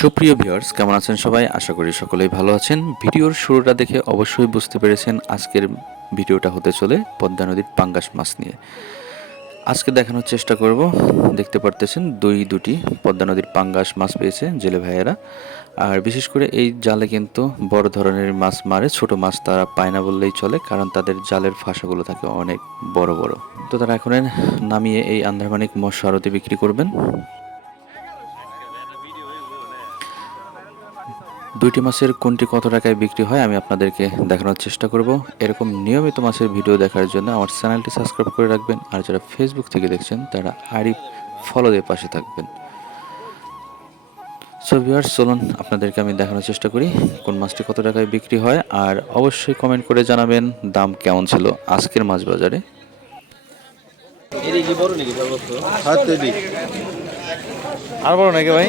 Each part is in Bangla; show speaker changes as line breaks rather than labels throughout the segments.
সুপ্রিয় ভিউয়ার্স, কেমন আছেন সবাই? আশা করি সকলেই ভালো আছেন। ভিডিওর শুরুটা দেখে অবশ্যই বুঝতে পেরেছেন আজকের ভিডিওটা হতে চলে পদ্মা নদীর পাঙ্গাস মাছ নিয়ে। আজকে দেখানোর চেষ্টা করব। দেখতে পারতেছেন, দুই দুটি, পদ্মা নদীর পাঙ্গাস মাছ পেয়েছে জেলে ভাইয়েরা। আর বিশেষ করে এই জালে কিন্তু বড় ধরনের মাছ মারে, ছোট মাছ তারা পায় না বললেই চলে, কারণ তাদের জালের ফাঁসাগুলো থাকে অনেক বড় বড়। তো তারা এখন নামিয়ে এই আন্ধারমানিক মৎস্য আরতি বিক্রি করবেন। দুইটি মাছের কোনটি কত টাকায় বিক্রি হয় আমি আপনাদেরকে দেখানোর চেষ্টা করব। এরকম নিয়মিত মাছের ভিডিও দেখার জন্য আমার চ্যানেলটি সাবস্ক্রাইব করে রাখবেন। আর যারা ফেসবুক থেকে দেখছেন, তারা আইডি ফলো দিয়ে পাশে থাকবেন। সো ভিউয়ার্স চলুন আপনাদেরকে আমি দেখানোর চেষ্টা করি কোন মাছটি কত টাকায় বিক্রি হয়। আর অবশ্যই কমেন্ট করে জানাবেন দাম কেমন ছিল আজকের মাছ বাজারে।
আর বড় নাকি ভাই?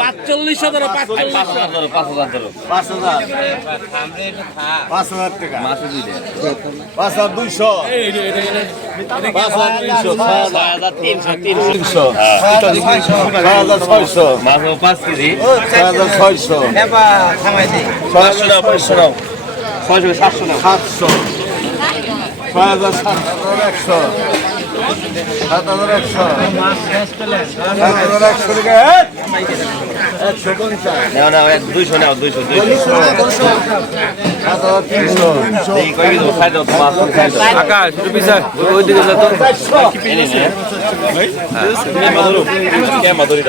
পাঁচচল্লিশ হাজার
পাঁচ হাজার ধরো পাঁচ হাজার ধরো।
পাঁচ হাজার। পাঁচ হাজার টাকা।
মাছ দুইটা
পাঁচ হাজার দুইশো। পাঁচ হাজার তিনশো ছয় হাজার
ছয় হাজার তিনশো তিনশো।
তিনশো। ছয় হাজার ছয়শো।
পাঁচ কেজি।
ছয় হাজার ছয়শো। ছয়শো
ছয়শো সাতশো। না
সাতশো। ছয় হাজার সাত হাজার একশো। সাত হাজার একশো সাত হাজার একশো টাকা একশো পঞ্চাশ
দুইশো নাও দুইশো দুইশো
সাত তিনশো
আকাশ ওই দিকে
কে মাদুরি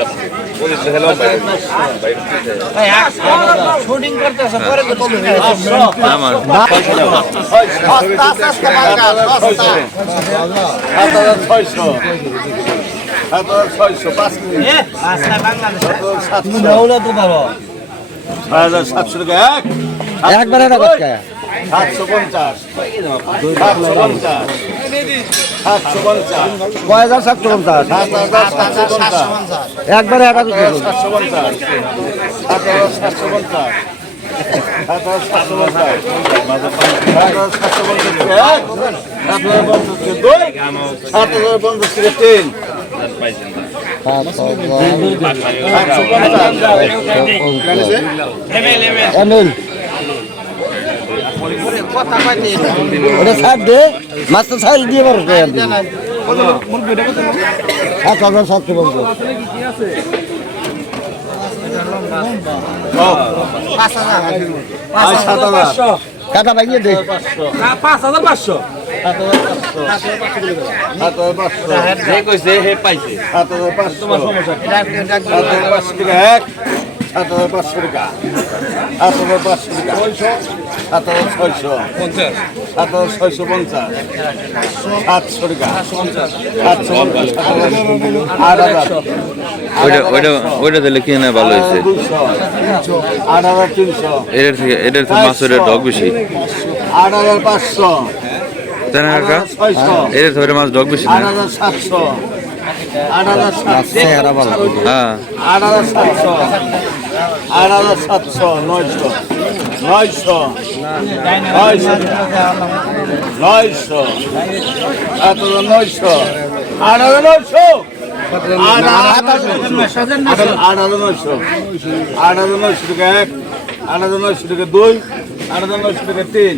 সাতশো টাকা এক
একবারে
সাতশো পঞ্চাশ। সাতশো পঞ্চাশ।
কয় হাজার সাতশো পঞ্চাশ। একবারে
সাতশো হাজার সাতশো পঞ্চাশ। এক সাতশো পঞ্চাশ।
এমএল ওটা ছাড় দে মাছটা ছাড় দিয়ে পারো সাত হাজার। সাতশো পঞ্চাশ কাটা ভাঙিয়ে দে।
পাঁচ হাজার পাঁচশো।
সাত হাজার পাঁচশো। টাকা। এক। সাত হাজার ছয়শো।
পঞ্চাশ।
সাত হাজার ছয়শো পঞ্চাশ। সাতশো টাকা। সাতশো পঞ্চাশ। আট হাজার।
ওইটা ওইটা ওইটা দিলে কি না ভালো হয়েছে।
আট হাজার তিনশো।
এটার থেকে এটার থেকে মাছের ডগ বেশি।
আট হাজার পাঁচশো।
তাই না কাকা এটার থেকে মাছ ডগ বেশি
আট হাজার সাতশো। আট হাজার সাতশো।
হ্যাঁ
আট হাজার সাতশো। আট হাজার সাতশো নয়শো। নয়শো নয়শো নয়শো হাজার নয়শো হাজার নয়শো হাজার নয়শো হাজার নয়শো টাকা এক হাজার নয়শো টাকা দুই হাজার নয়শো তিন